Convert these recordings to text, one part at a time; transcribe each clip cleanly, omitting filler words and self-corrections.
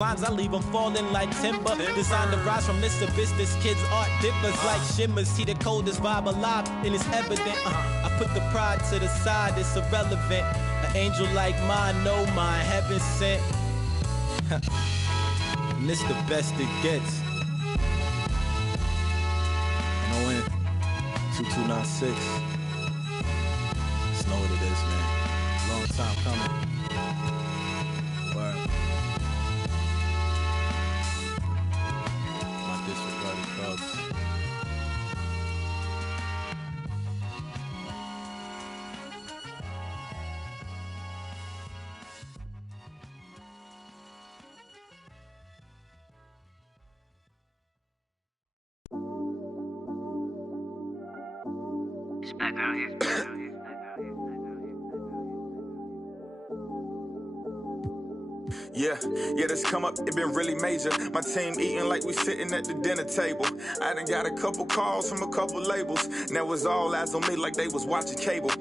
Lines, I leave them falling like timber. Designed to rise from Mr. Business kids, art differs like shimmers. See the coldest vibe alive, and it's evident. I put the pride to the side, it's irrelevant. An angel like mine, no mine, heaven sent. And this the best it gets. No 2296. Just know what it is, man. Long time coming. Word. Disregarded thugs. Yeah, this come up, it been really major. My team eating like we sitting at the dinner table. I done got a couple calls from a couple labels. Now it's all eyes on me like they was watching cable.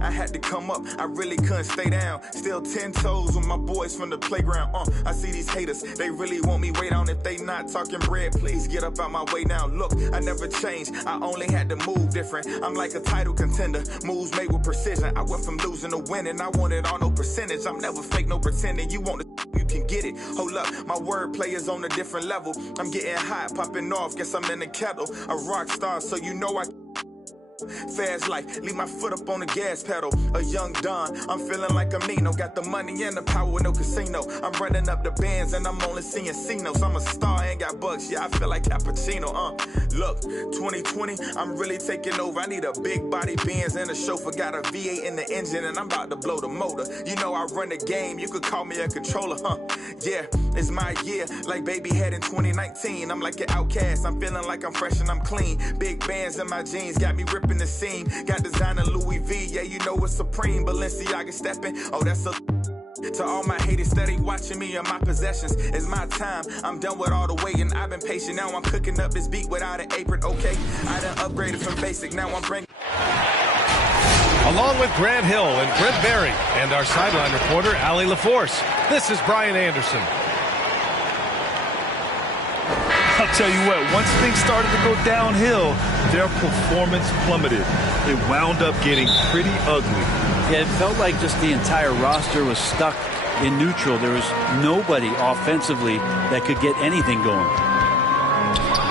I had to come up, I really couldn't stay down. Still 10 toes with my boys from the playground. I see these haters, they really want me way down. If they not talking bread, please get up out my way now. Look, I never changed, I only had to move different. I'm like a title contender, moves made with precision. I went from losing to winning, I wanted all no percentage. I'm never fake, no pretending. You want to you can get it. Hold up, my wordplay is on a different level. I'm getting hot, popping off, guess I'm in the kettle. A rock star, so you know I fast life, leave my foot up on the gas pedal. A young Don, I'm feeling like I'm Nino. Got the money and the power, no casino. I'm running up the bands and I'm only seeing C-notes. I'm a star, ain't got bucks, yeah, I feel like Cappuccino. Look, 2020, I'm really taking over. I need a big body Benz and a chauffeur. Got a V8 in the engine and I'm about to blow the motor. You know I run the game, you could call me a controller, Yeah, it's my year, like baby had in 2019. I'm like an outcast, I'm feeling like I'm fresh and I'm clean. Big bands in my jeans, got me ripping the seam. Got designer Louis V, yeah, you know it's supreme. Balenciaga stepping, oh, that's a... To all my haters steady watching me and my possessions, it's my time. I'm done with all the waiting, I've been patient. Now I'm cooking up this beat without an apron, okay? I done upgraded from basic, now I'm bringing... Along with Grant Hill and Brent Berry and our sideline reporter, Allie LaForce, this is Brian Anderson. I'll tell you what, once things started to go downhill, their performance plummeted. It wound up getting pretty ugly. Yeah, it felt like just the entire roster was stuck in neutral. There was nobody offensively that could get anything going.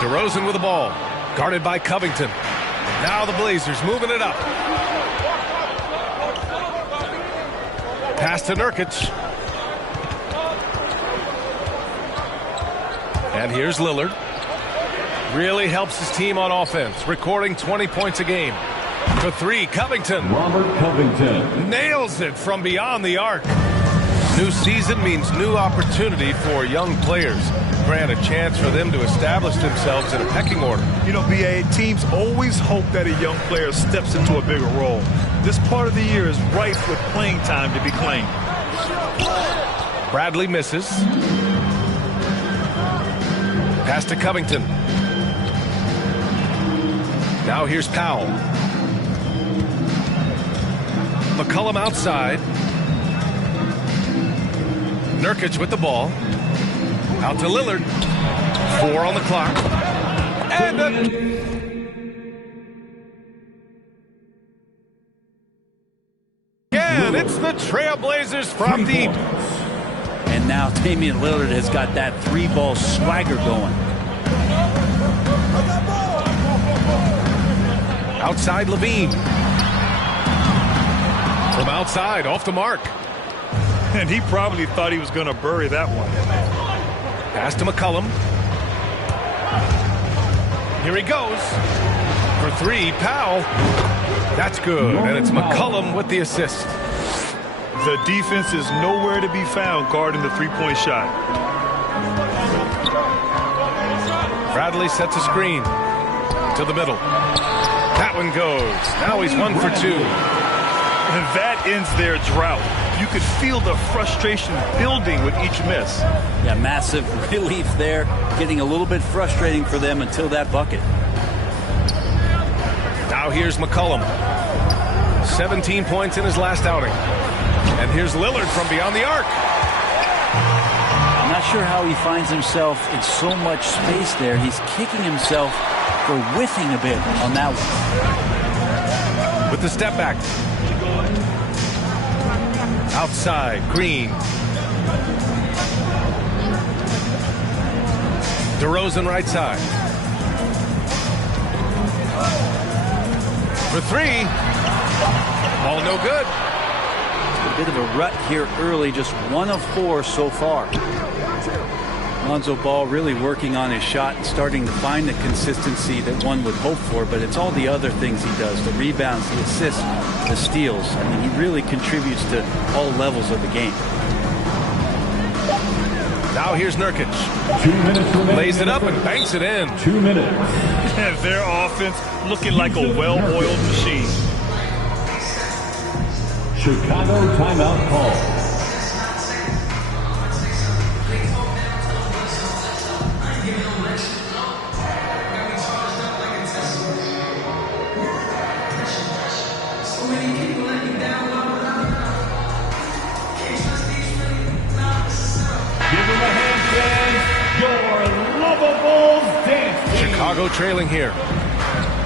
DeRozan with the ball, guarded by Covington. Now the Blazers moving it up. Pass to Nurkic. And here's Lillard. Really helps his team on offense, recording 20 points a game. For three, Covington. Robert Covington nails it from beyond the arc. New season means new opportunity for young players. Grant, a chance for them to establish themselves in a pecking order. You know, BA, teams always hope that a young player steps into a bigger role. This part of the year is rife with playing time to be claimed. Bradley misses. Pass to Covington. Now here's Powell. McCollum outside. Nurkic with the ball. Out to Lillard. 4 on the clock. And again, it's the Trailblazers from deep. And now Damian Lillard has got that three-ball swagger going. Outside Levine. From outside, off the mark. And he probably thought he was going to bury that one. Pass to McCollum. Here he goes. For three, Powell. That's good, and it's McCollum with the assist. The defense is nowhere to be found guarding the three-point shot. Bradley sets a screen to the middle. That one goes. Now he's 1 for 2. And that ends their drought. You could feel the frustration building with each miss. Yeah, massive relief there. Getting a little bit frustrating for them until that bucket. Now here's McCollum. 17 points in his last outing. And here's Lillard from beyond the arc. Not sure how he finds himself in so much space there. He's kicking himself for whiffing a bit on that one. With the step back. Outside, Green. DeRozan right side. For three. Ball no good. A bit of a rut here early, just 1 of 4 so far. Lonzo Ball really working on his shot and starting to find the consistency that one would hope for, but it's all the other things he does, the rebounds, the assists, the steals. I mean, he really contributes to all levels of the game. Now here's Nurkic. 2 minutes remaining. Lays it up and banks it in. 2 minutes. And their offense looking like a well-oiled machine. Chicago timeout call. Chicago trailing here.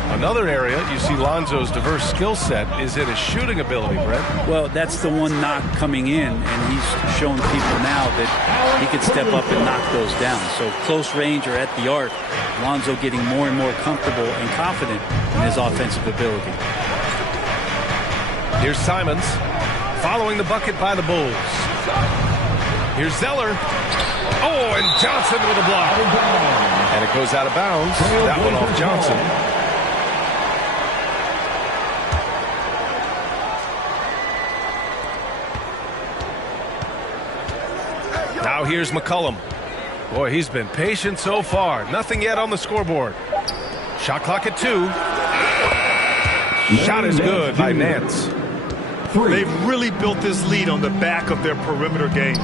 Another area you see Lonzo's diverse skill set is in his shooting ability, Brett. Well, that's the one knock coming in, and he's shown people now that he could step up and knock those down. So close range or at the arc, Lonzo getting more and more comfortable and confident in his offensive ability. Here's Simons following the bucket by the Bulls. Here's Zeller. Oh, and Johnson with a block. And it goes out of bounds. That one off Johnson. Now here's McCollum. Boy, he's been patient so far. Nothing yet on the scoreboard. Shot clock at 2. Shot is good by Nance. They've really built this lead on the back of their perimeter game.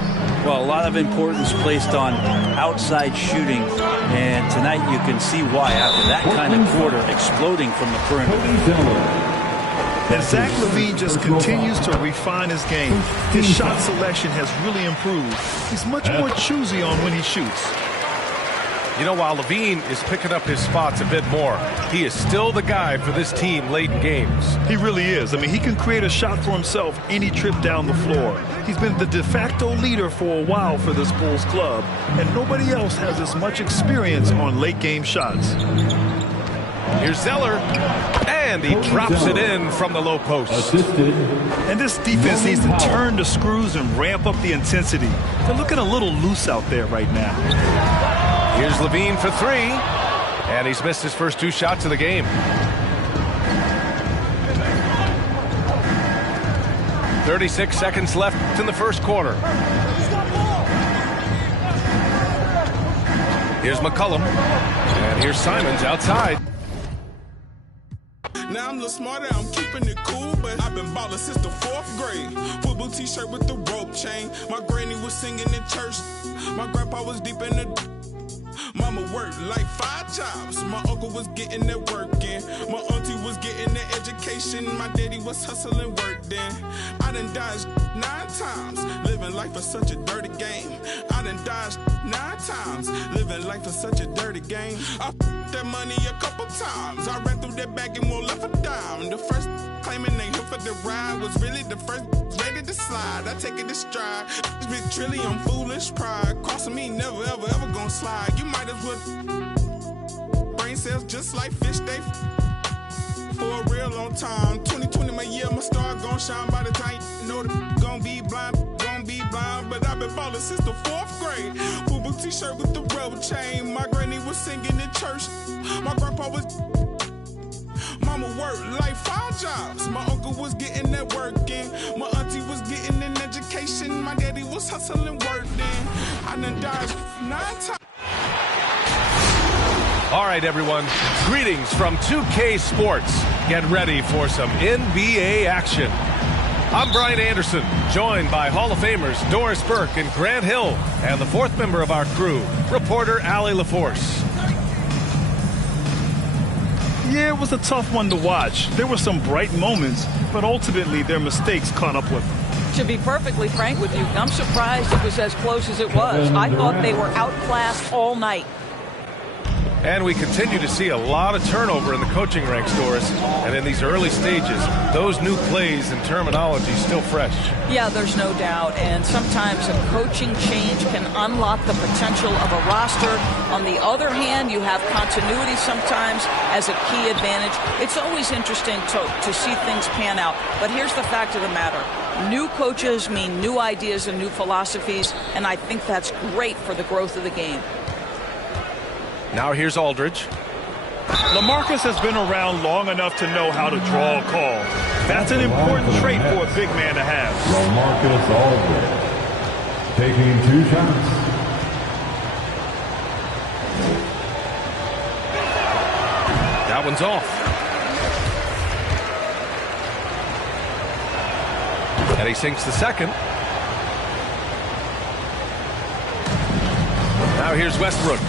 Well, a lot of importance placed on outside shooting, and tonight you can see why after that kind of quarter exploding from the perimeter. And Zach LaVine just continues to refine his game. His shot selection has really improved. He's much more choosy on when he shoots. You know, while LaVine is picking up his spots a bit more, he is still the guy for this team late in games. He really is. I mean, he can create a shot for himself any trip down the floor. He's been the de facto leader for a while for this Bulls club, and nobody else has as much experience on late game shots. Here's Zeller, and he drops it in from the low post. And this defense needs to turn the screws and ramp up the intensity. They're looking a little loose out there right now. Here's LaVine for 3, and he's missed his first 2 shots of the game. .36 seconds left in the first quarter. Here's McCollum, and here's Simons outside. Now I'm a little smarter, I'm keeping it cool, but I've been ballin' since the 4th grade. Football t-shirt with the rope chain. My granny was singing in church. My grandpa was deep in the... Mama worked like 5 jobs. My uncle was getting that work in. My auntie was getting that education. My daddy was hustling work then. I done dodged 9 times. Living life for such a dirty game. I done dodged 9 times. Living life for such a dirty game. I f***ed that money a couple times. I ran through that bag and won't left a dime. The first claiming they here for the ride was really the first ready to slide. I take it to stride. This big trillion foolish pride. Crossing me never ever ever gonna slide. You might as well brain cells just like fish they for a real long time. 2020 my year, my star gon' shine by the time you know the gon' be blind. But I've been ballin' since the 4th grade. Football t-shirt with the rubber chain. My granny was singing in church. My grandpa was... Mama worked like 5 jobs. My uncle was getting that work in. My auntie was getting an education. My daddy was hustling work then. I done dodged 9 times. All right, everyone. Greetings from 2K Sports. Get ready for some NBA action. I'm Brian Anderson, joined by Hall of Famers Doris Burke and Grant Hill, and the 4th member of our crew, reporter Allie LaForce. Yeah, it was a tough one to watch. There were some bright moments, but ultimately their mistakes caught up with them. To be perfectly frank with you, I'm surprised it was as close as it was. I thought they were outclassed all night. And we continue to see a lot of turnover in the coaching ranks, Doris. And in these early stages, those new plays and terminology still fresh. Yeah, there's no doubt. And sometimes a coaching change can unlock the potential of a roster. On the other hand, you have continuity sometimes as a key advantage. It's always interesting to see things pan out. But here's the fact of the matter. New coaches mean new ideas and new philosophies, and I think that's great for the growth of the game. Now here's Aldridge. LaMarcus has been around long enough to know how to draw a call. That's an important trait for a big man to have. LaMarcus Aldridge taking 2 shots. That one's off. And he sinks the second. Now here's Westbrook.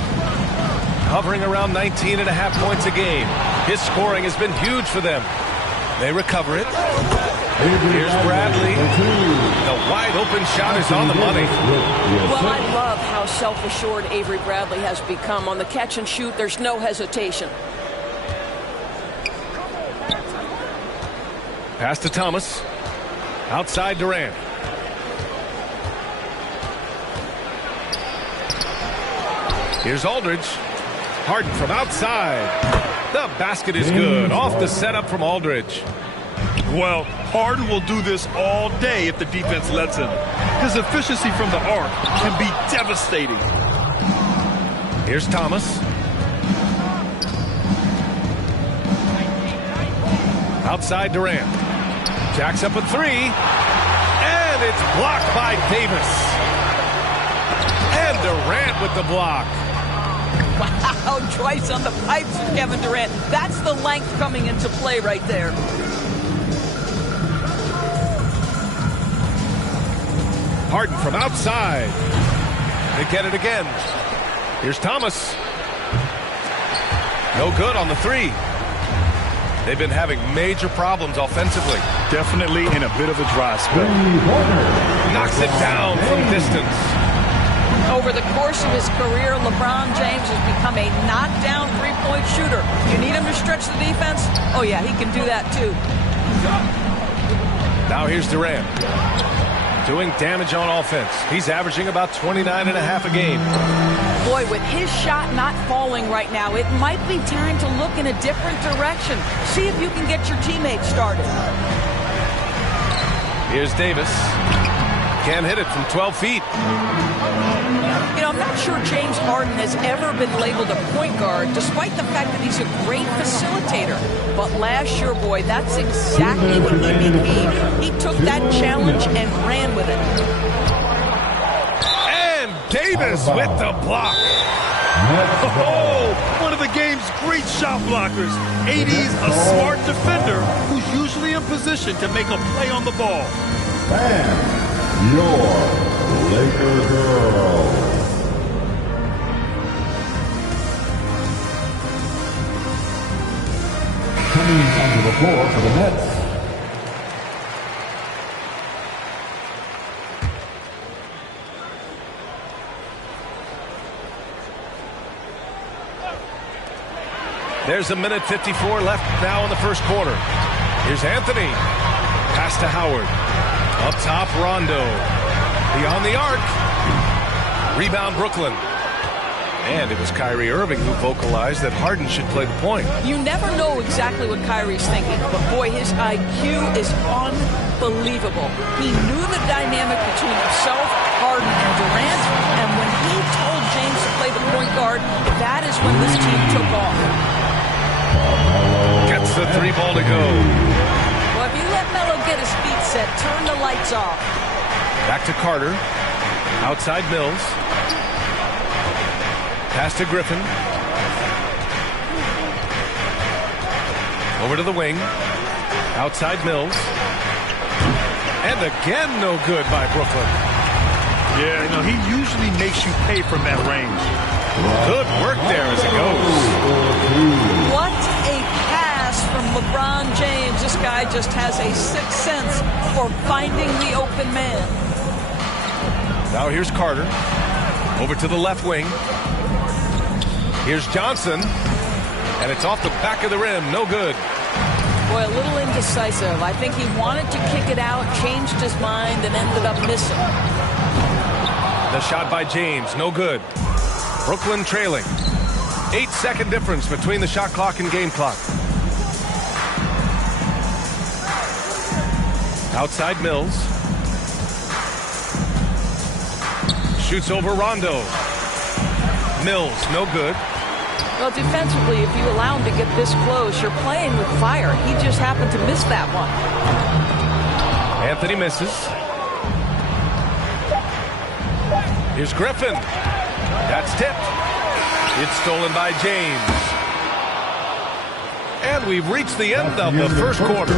Hovering around 19.5 points a game. His scoring has been huge for them. They recover it. Here's Bradley. The wide open shot is on the money. Well, I love how self-assured Avery Bradley has become. On the catch and shoot, there's no hesitation. Pass to Thomas. Outside Durant. Here's Aldridge. Harden from outside. The basket is good. Off the setup from Aldridge. Well, Harden will do this all day if the defense lets him. His efficiency from the arc can be devastating. Here's Thomas. Outside Durant. Jacks up a 3. And it's blocked by Davis. And Durant with the block. Wow, twice on the pipes of Kevin Durant. That's the length coming into play right there. Harden from outside. They get it again. Here's Thomas. No good on the 3. They've been having major problems offensively. Definitely in a bit of a dry spell. Knocks it down from distance. Over the course of his career, LeBron James has become a knockdown three-point shooter. You need him to stretch the defense? Oh, yeah, he can do that, too. Now here's Durant. Doing damage on offense. He's averaging about 29.5 a game. Boy, with his shot not falling right now, it might be time to look in a different direction. See if you can get your teammates started. Here's Davis. Can't hit it from 12 feet. You know, I'm not sure James Harden has ever been labeled a point guard, despite the fact that he's a great facilitator. But last year, boy, that's exactly what he became. He took that challenge and ran with it. And Davis with the block. Oh, one of the game's great shot blockers. AD's a smart defender who's usually in position to make a play on the ball. And your Laker girl. Coming onto the floor for the Nets. There's a minute 54 left now in the first quarter. Here's Anthony. Pass to Howard. Up top, Rondo. Beyond the arc. Rebound, Brooklyn. And it was Kyrie Irving who vocalized that Harden should play the point. You never know exactly what Kyrie's thinking, but boy, his IQ is unbelievable. He knew the dynamic between himself, Harden, and Durant, and when he told James to play the point guard, that is when this team took off. Gets the 3 ball to go. Well, if you let Melo get his feet set, turn the lights off. Back to Carter. Outside Mills. Pass to Griffin. Over to the wing. Outside Mills. And again, no good by Brooklyn. Yeah, you know, he usually makes you pay from that range. Good work there as it goes. What a pass from LeBron James, this guy just has a sixth sense for finding the open man. Now here's Carter. Over to the left wing. Here's Johnson. And it's off the back of the rim. No good. Boy, a little indecisive. I think he wanted to kick it out, changed his mind, and ended up missing. The shot by James. No good. Brooklyn trailing. 8-second difference between the shot clock and game clock. Outside Mills. Shoots over Rondo. Mills, no good. Well, defensively, if you allow him to get this close, you're playing with fire. He just happened to miss that one. Anthony misses. Here's Griffin. That's tipped. It's stolen by James. And we've reached the end of the first quarter.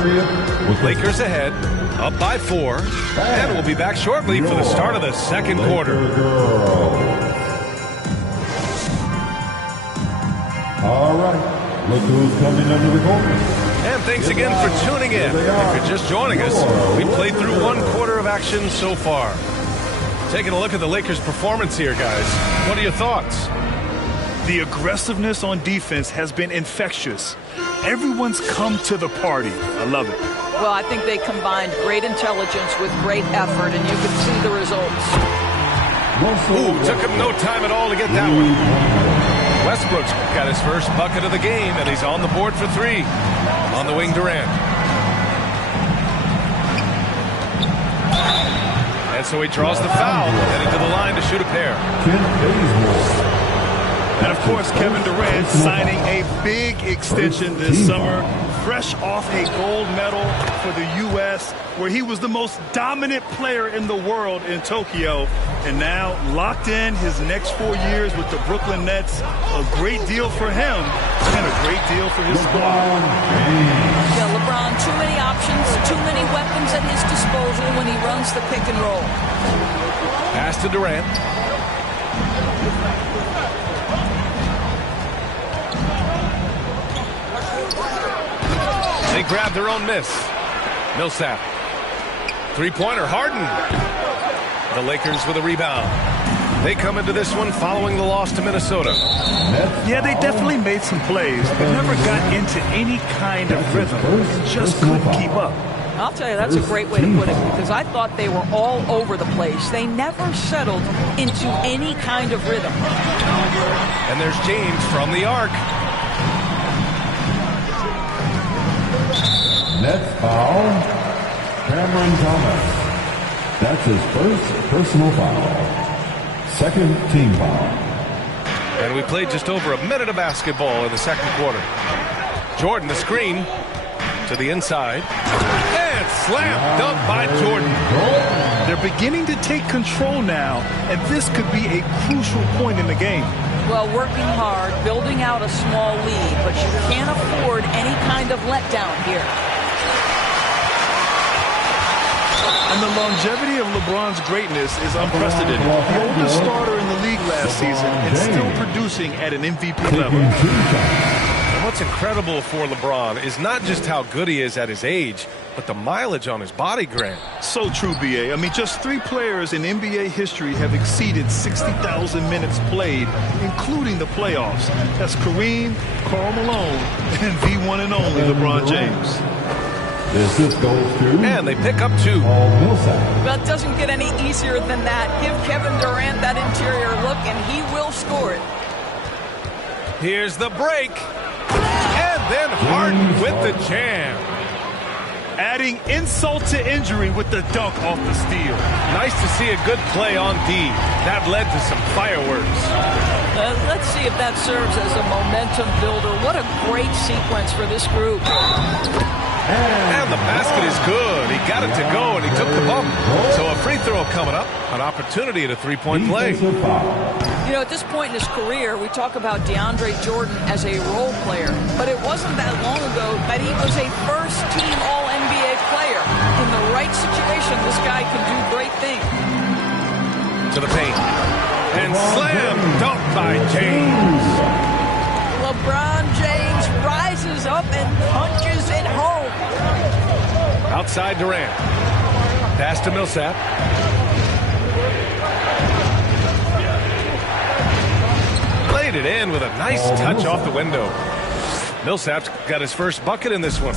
Lakers ahead, up by 4. And we'll be back shortly for the start of the second quarter. All right, look who's coming under the goal. And thanks again for tuning in. If you're just joining us, we played through 1 quarter of action so far. Taking a look at the Lakers' performance here, guys. What are your thoughts? The aggressiveness on defense has been infectious. Everyone's come to the party. I love it. Well, I think they combined great intelligence with great effort, and you can see the results. Ooh, took him no time at all to get that one. Westbrook's got his first bucket of the game, and he's on the board for 3. On the wing, Durant. And so he draws the foul, heading to the line to shoot a pair. And, of course, Kevin Durant signing a big extension this summer, fresh off a gold medal for the U.S., where he was the most dominant player in the world in Tokyo. And now locked in his next 4 years with the Brooklyn Nets. A great deal for him and a great deal for his squad. Yeah, LeBron, too many options, too many weapons at his disposal when he runs the pick and roll. Pass to Durant. They grab their own miss. Millsap. Three-pointer, Harden. The Lakers with a rebound. They come into this one following the loss to Minnesota. Yeah, they definitely made some plays, but never got into any kind of rhythm. Just couldn't keep up. I'll tell you, that's a great way to put it, because I thought they were all over the place. They never settled into any kind of rhythm. And there's James from the arc. Nets foul, Cameron Thomas. That's his first personal foul. Second team foul. And we played just over a minute of basketball in the second quarter. Jordan, the screen to the inside. And slam dunk by Jordan. They're beginning to take control now, and this could be a crucial point in the game. Well, working hard, building out a small lead, but you can't afford any kind of letdown here. And the longevity of LeBron's greatness is unprecedented. The oldest starter in the league last season and still producing at an MVP level. And what's incredible for LeBron is not just how good he is at his age, but the mileage on his body, Grant. So true, B.A. I mean, just 3 players in NBA history have exceeded 60,000 minutes played, including the playoffs. That's Kareem, Karl Malone, and the one and only LeBron James. This goes to and they pick up 2. Well, it doesn't get any easier than that. Give Kevin Durant that interior look, and he will score it. Here's the break. And then Harden with the jam. Adding insult to injury with the dunk off the steal. Nice to see a good play on D. That led to some fireworks. Let's see if that serves as a momentum builder. What a great sequence for this group. And the basket is good. He got it to go, and he took the bump. So a free throw coming up. An opportunity at a 3-point play. You know, at this point in his career, we talk about DeAndre Jordan as a role player. But it wasn't that long ago that he was a first-team All-NBA player. In the right situation, this guy can do great things. To the paint. And slam dunk by James. LeBron James rises up and punches outside Durant. Pass to Millsap. Laid it in with a nice touch off the window. Millsap's got his first bucket in this one.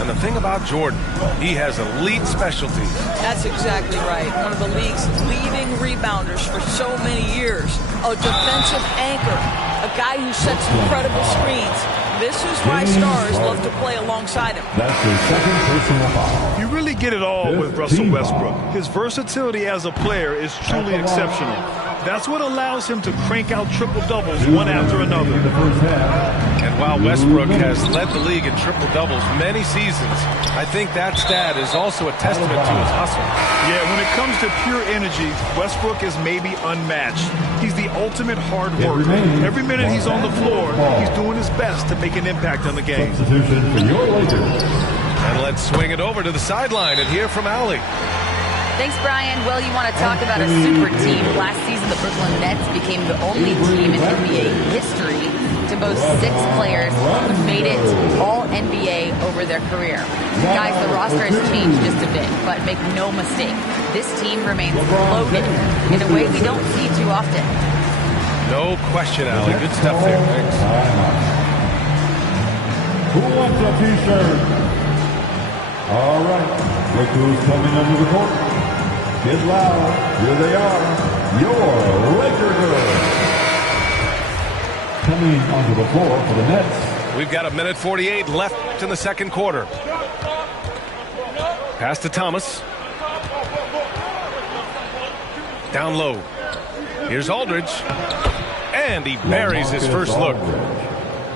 And the thing about Jordan, he has elite specialties. That's exactly right. One of the league's leading rebounders for so many years. A defensive anchor. A guy who sets incredible screens. This is why stars love to play alongside him. That's his second personal foul. You really get it all with Russell Westbrook. His versatility as a player is truly exceptional. That's what allows him to crank out triple-doubles one after another. And while Westbrook has led the league in triple-doubles many seasons, I think that stat is also a testament to his hustle. Yeah, when it comes to pure energy, Westbrook is maybe unmatched. He's the ultimate hard worker. Every minute he's on the floor, he's doing his best to make an impact on the game. Substitution for your Lakers. And let's swing it over to the sideline and hear from Allie. Thanks, Brian. Well, you want to talk about a super team. Last season, the Brooklyn Nets became the only team in NBA history to boast 6 players who made it all NBA over their career. Guys, the roster has changed just a bit, but make no mistake, this team remains loaded in a way we don't see too often. No question, Allie. Good stuff there. Thanks. Who wants a t-shirt? All right. Look who's coming under the court. Get loud. Here they are. Your Laker girls. Coming onto the floor for the Nets. We've got 1:48 left in the second quarter. Pass to Thomas. Down low. Here's Aldridge. And he buries his first look.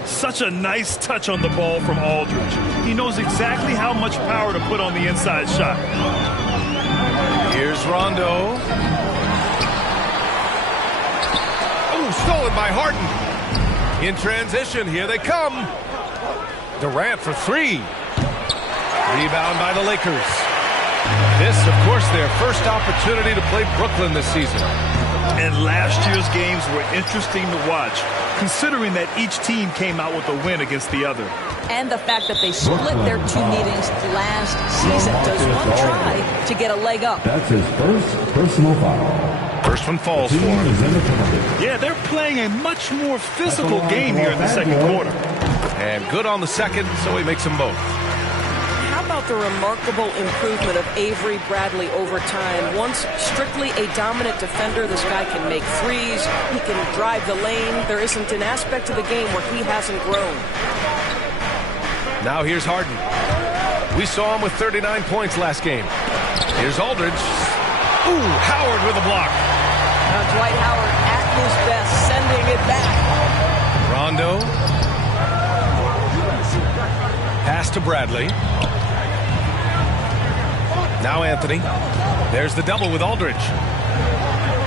Such a nice touch on the ball from Aldridge. He knows exactly how much power to put on the inside shot. Here's Rondo. Oh, stolen by Harden. In transition, here they come. Durant for 3. Rebound by the Lakers. This, of course, their first opportunity to play Brooklyn this season. And last year's games were interesting to watch, considering that each team came out with a win against the other. And the fact that they split their 2 meetings last season. Does one try to get a leg up? That's his first personal foul. First one falls for him. Yeah, they're playing a much more physical game here in the second quarter. And good on the second, so he makes them both. How about the remarkable improvement of Avery Bradley over time? Once strictly a dominant defender, this guy can make threes, he can drive the lane. There isn't an aspect of the game where he hasn't grown. Now here's Harden. We saw him with 39 points last game. Here's Aldridge. Ooh, Howard with a block. Now Dwight Howard at his best, sending it back. Rondo. Pass to Bradley. Now Anthony. There's the double with Aldridge.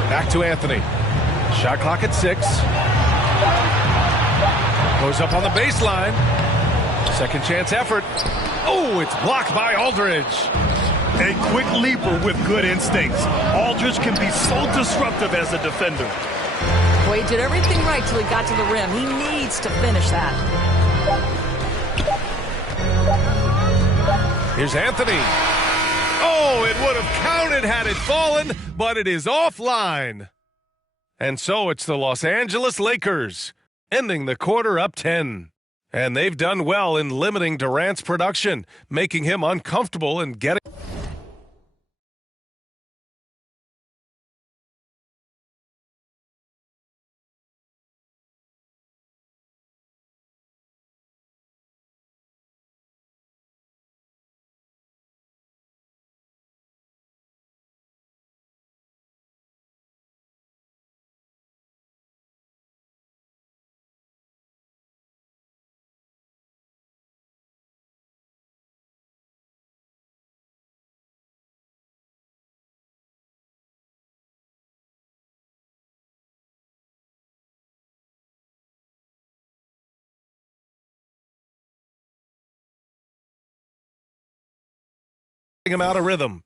Back to Anthony. Shot clock at 6. Goes up on the baseline. Second chance effort. Oh, it's blocked by Aldridge. A quick leaper with good instincts. Aldridge can be so disruptive as a defender. Boy, he did everything right till he got to the rim. He needs to finish that. Here's Anthony. Oh, it would have counted had it fallen, but it is offline. And so it's the Los Angeles Lakers, ending the quarter up 10. And they've done well in limiting Durant's production, making him uncomfortable and getting... him out of rhythm.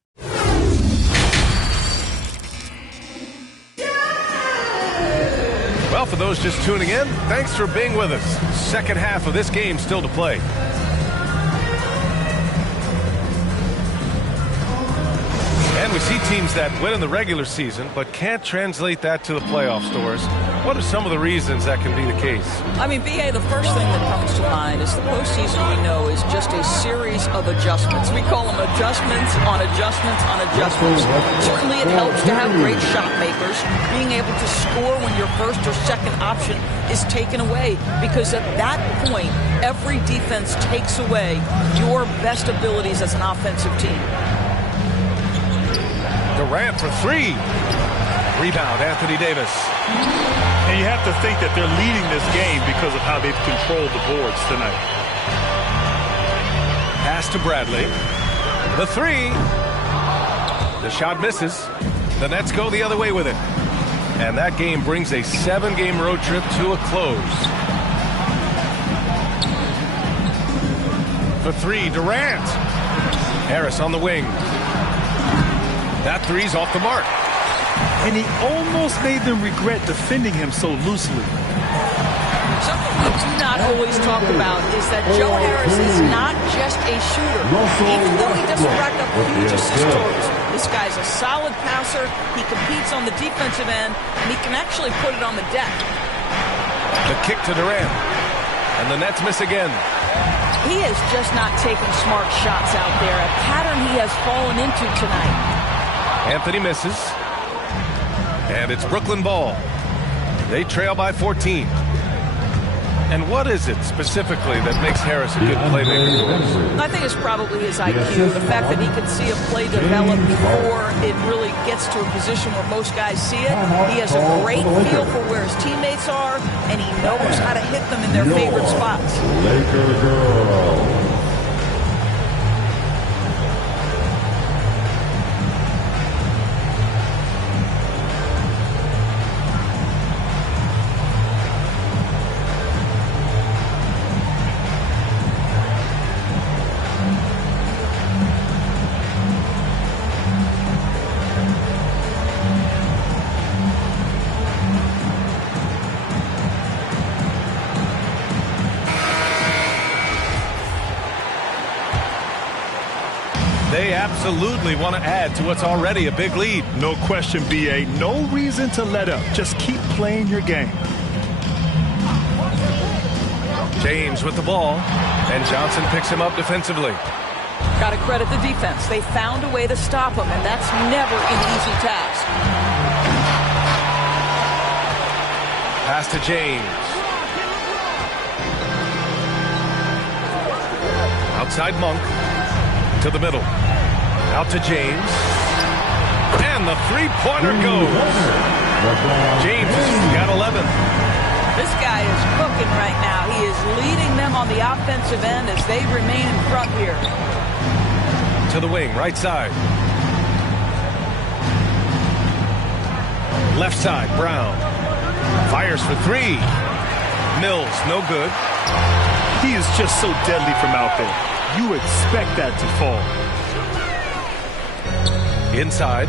Well, for those just tuning in, thanks for being with us. Second half of this game still to play. And we see teams that win in the regular season but can't translate that to the playoffs, Doris. What are some of the reasons that can be the case? I mean, BA, the first thing that comes to mind is the postseason, we know, is just a series of adjustments. We call them adjustments on adjustments on adjustments. Certainly it helps to have great shot makers, being able to score when your first or second option is taken away, because at that point, every defense takes away your best abilities as an offensive team. Durant for three. Rebound, Anthony Davis. And you have to think that they're leading this game because of how they've controlled the boards tonight. Pass to Bradley. The three. The shot misses. The Nets go the other way with it. And that game brings a 7-game road trip to a close. For three, Durant. Harris on the wing. That three's off the mark. And he almost made them regret defending him so loosely. Something we do not always talk about is that Joe Harris is not just a shooter. Even though he doesn't rack up huge assist totals, this guy's a solid passer. He competes on the defensive end, and he can actually put it on the deck. The kick to Durant. And the Nets miss again. He has just not taken smart shots out there, a pattern he has fallen into tonight. Anthony misses. And it's Brooklyn ball. They trail by 14. And what is it specifically that makes Harris a good playmaker? I think it's probably his IQ, the fact that he can see a play develop before it really gets to a position where most guys see it. He has a great feel for where his teammates are, and he knows how to hit them in their favorite spots. Laker girl. They absolutely want to add to what's already a big lead. No question, BA. No reason to let up. Just keep playing your game. James with the ball, and Johnson picks him up defensively. Got to credit the defense. They found a way to stop him, and that's never an easy task. Pass to James. Outside Monk. To the middle. Out to James. And the three-pointer goes. James has got 11. This guy is cooking right now. He is leading them on the offensive end as they remain in front here. To the wing, right side. Left side, Brown. Fires for three. Mills, no good. He is just so deadly from out there. You expect that to fall. Inside.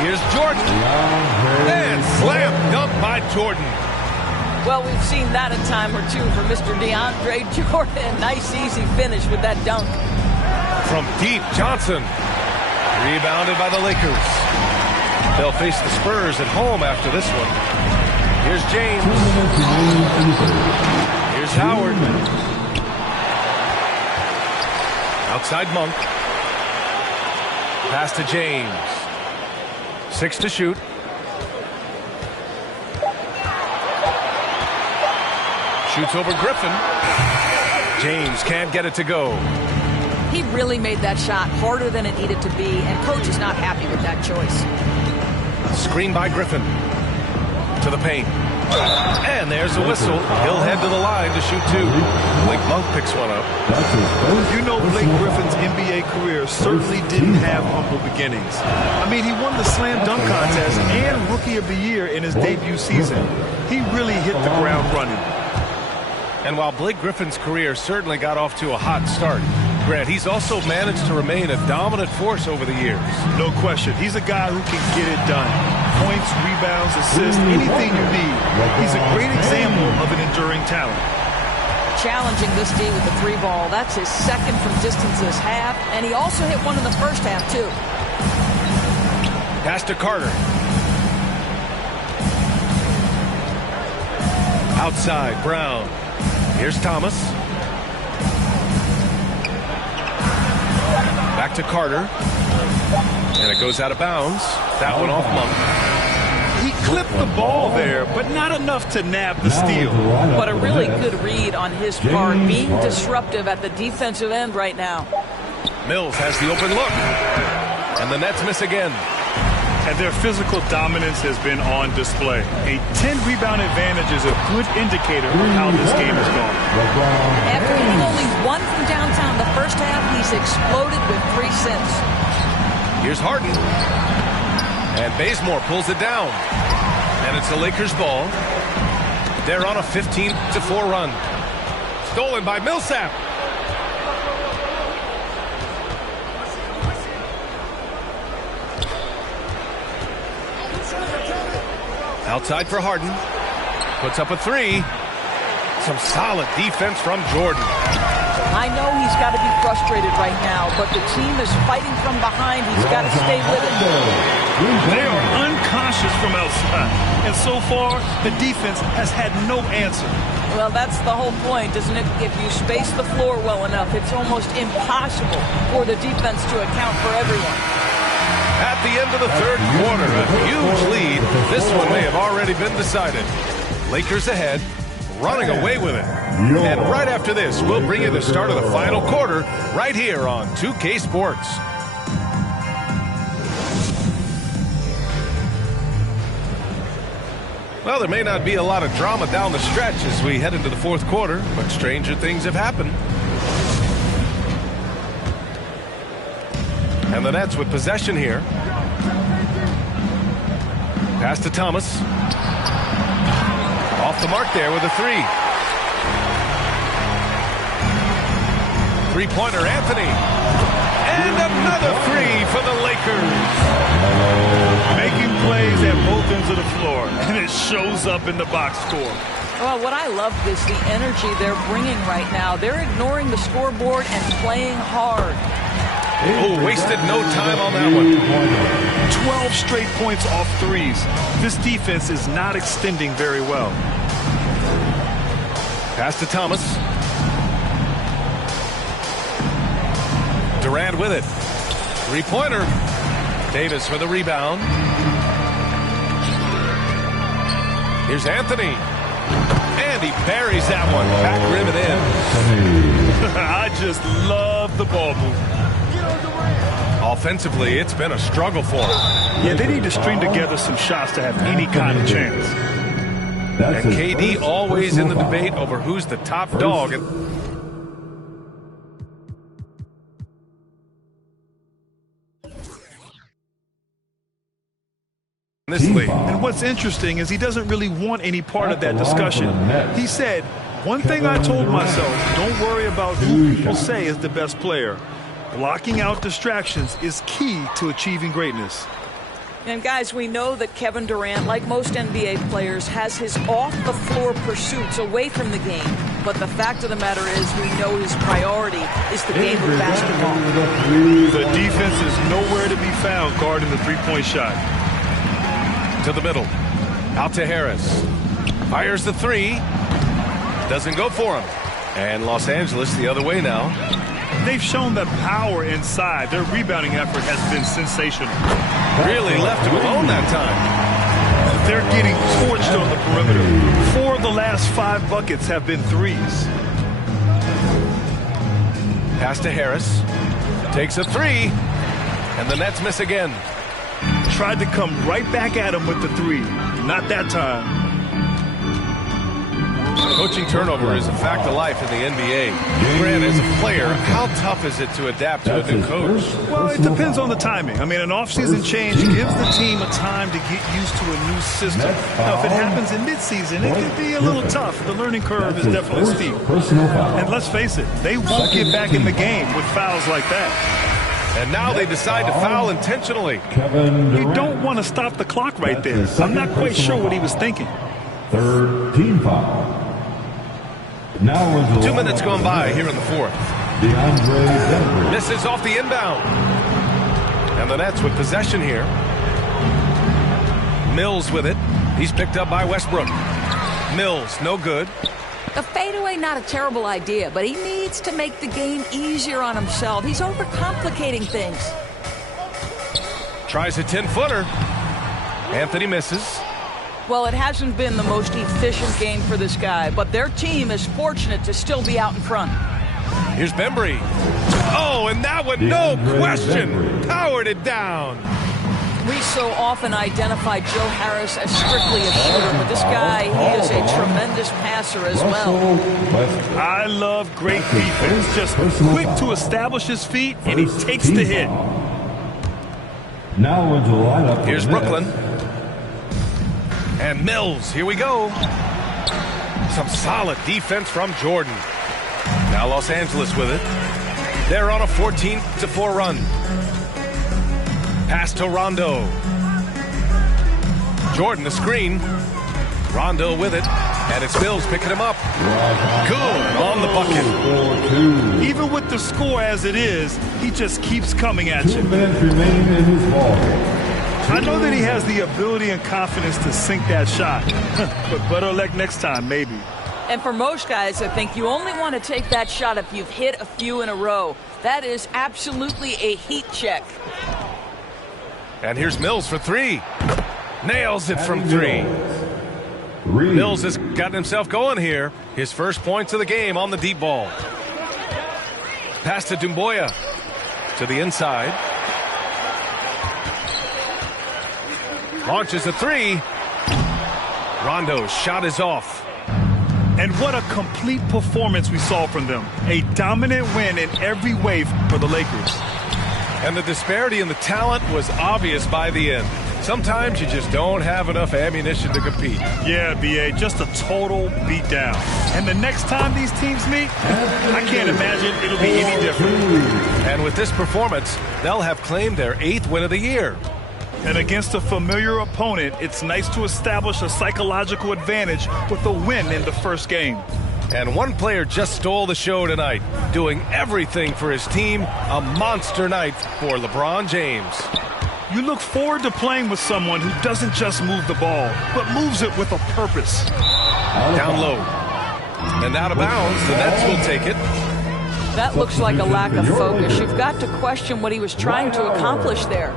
Here's Jordan. And slam dunk by Jordan. Well, we've seen that a time or two for Mr. DeAndre Jordan. Nice, easy finish with that dunk. From deep, Johnson. Rebounded by the Lakers. They'll face the Spurs at home after this one. Here's James. Here's Howard. Outside Monk. Pass to James. 6 to shoot. Shoots over Griffin. James can't get it to go. He really made that shot harder than it needed to be, and coach is not happy with that choice. Screen by Griffin. To the paint. And there's a whistle. He'll head to the line to shoot two. Blake Monk picks one up. You know, Blake Griffin's NBA career certainly didn't have humble beginnings. I mean, he won the slam dunk contest and Rookie of the Year in his debut season. He really hit the ground running. And while Blake Griffin's career certainly got off to a hot start, Grant, he's also managed to remain a dominant force over the years. No question. He's a guy who can get it done. Points, rebounds, assists, anything you need. He's a great example of an enduring talent. Challenging this D with the three ball. That's his second from distance this half, and he also hit one in the first half, too. Pass to Carter. Outside, Brown. Here's Thomas. Back to Carter. And it goes out of bounds. That one off Monk. He clipped the ball there, but not enough to nab the steal. But a really good read on his part, being disruptive at the defensive end right now. Mills has the open look. And the Nets miss again. And their physical dominance has been on display. A 10-rebound advantage is a good indicator of how this game has gone. After hitting only one from downtown the first half, he's exploded with 3 since. Here's Harden. And Bazemore pulls it down. And it's the Lakers' ball. They're on a 15-4 run. Stolen by Millsap. Outside for Harden. Puts up a 3. Some solid defense from Jordan. I know he's got to be frustrated right now, but the team is fighting from behind. He's got to stay with it. They are unconscious from outside. And so far, the defense has had no answer. Well, that's the whole point, isn't it? If you space the floor well enough, it's almost impossible for the defense to account for everyone. At the end of the third quarter, a huge lead. This one may have already been decided. Lakers ahead, running away with it. And right after this, we'll bring you the start of the final quarter right here on 2K Sports. Well, there may not be a lot of drama down the stretch as we head into the fourth quarter, but stranger things have happened. And the Nets with possession here. Pass to Thomas. Off the mark there with a 3. Three-pointer, Anthony. And another 3 for the Lakers. Making plays at both ends of the floor, and it shows up in the box score. Well, what I love is the energy they're bringing right now. They're ignoring the scoreboard and playing hard. Oh, wasted no time on that one. 12 straight points off threes. This defense is not extending very well. Pass to Thomas. Durant with it. Three-pointer. Davis for the rebound. Here's Anthony. And he buries that one. Back rim and in. I just love the ball movement. Offensively, it's been a struggle for him. Yeah, they need to string together some shots to have any kind of chance. And KD always in the debate over who's the top dog. In this league. And what's interesting is he doesn't really want any part of that discussion. He said, one thing I told myself, don't worry about who people say is the best player. Blocking out distractions is key to achieving greatness. And guys, we know that Kevin Durant, like most NBA players, has his off-the-floor pursuits away from the game. But the fact of the matter is we know his priority is the game of basketball. The defense is nowhere to be found guarding the three-point shot. To the middle. Out to Harris. Fires the 3. Doesn't go for him. And Los Angeles the other way now. They've shown that power inside. Their rebounding effort has been sensational. Really left him alone that time. They're getting torched on the perimeter. 4 of the last 5 buckets have been threes. Pass to Harris. Takes a 3. And the Nets miss again. Tried to come right back at him with the 3. Not that time. Coaching turnover is a fact of life in the NBA. Grant, as a player, how tough is it to adapt to a new coach? Well, it depends on the timing. I mean, an offseason change gives the team a time to get used to a new system. Now, if it happens in midseason, it can be a little tough. The learning curve is definitely steep. And let's face it, they won't get back in the game with fouls like that. And now they decide to foul intentionally. You don't want to stop the clock right there. I'm not quite sure what he was thinking. Third team foul. Now 2 minutes gone by here in the fourth. DeAndre Denver. Misses off the inbound. And the Nets with possession here. Mills with it. He's picked up by Westbrook. Mills, no good. The fadeaway, not a terrible idea, but he needs to make the game easier on himself. He's overcomplicating things. Tries a 10-footer. Anthony misses. Well, it hasn't been the most efficient game for this guy, but their team is fortunate to still be out in front. Here's Bembry. Oh, and that one, no question, powered it down. We so often identify Joe Harris as strictly a shooter, but this guy, he is a tremendous passer as well. I love great defense. Just quick to establish his feet, and he takes the hit. Now into the lineup. Here's Brooklyn. And Mills, here we go. Some solid defense from Jordan. Now Los Angeles with it. They're on a 14-4 run. Pass to Rondo. Jordan, the screen. Rondo with it. And it's Mills picking him up. Good on the bucket. Even with the score as it is, he just keeps coming at you. 2 minutes remaining in his ball game. I know that he has the ability and confidence to sink that shot. But better luck next time, maybe. And for most guys, I think you only want to take that shot if you've hit a few in a row. That is absolutely a heat check. And here's Mills for three. Nails it from three. Mills has gotten himself going here. His first points of the game on the deep ball. Pass to Doumbouya. To the inside. Launches a three. Rondo's shot is off. And what a complete performance we saw from them. A dominant win in every way for the Lakers. And the disparity in the talent was obvious by the end. Sometimes you just don't have enough ammunition to compete. Yeah, B.A., just a total beatdown. And the next time these teams meet, I can't imagine it'll be any different. And with this performance, they'll have claimed their 8th win of the year. And against a familiar opponent, it's nice to establish a psychological advantage with a win in the first game. And one player just stole the show tonight, doing everything for his team. A monster night for LeBron James. You look forward to playing with someone who doesn't just move the ball, but moves it with a purpose. Down low. And out of bounds, the Nets will take it. That looks like a lack of focus. You've got to question what he was trying to accomplish there.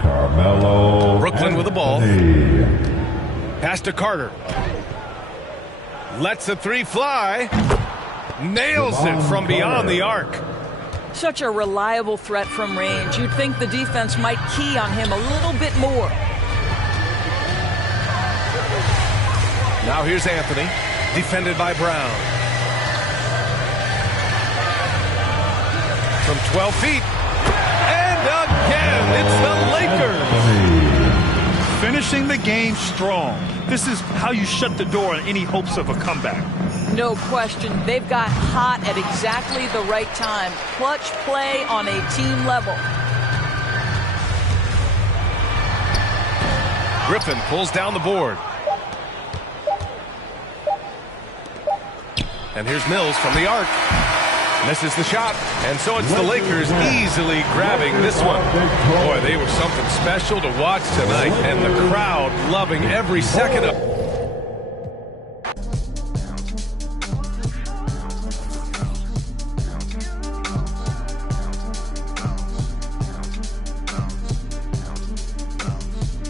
Carmelo. Brooklyn with the ball. Pass to Carter. Lets the three fly. Nails it from beyond the arc. Such a reliable threat from range. You'd think the defense might key on him a little bit more. Now here's Anthony, defended by Brown. From 12 feet. And again, it's the Lakers. Finishing the game strong. This is how you shut the door on any hopes of a comeback. No question. They've got hot at exactly the right time. Clutch play on a team level. Griffin pulls down the board. And here's Mills from the arc. Misses the shot. And so it's the Lakers easily grabbing this one. Boy, they were something special to watch tonight. And the crowd loving every second of it.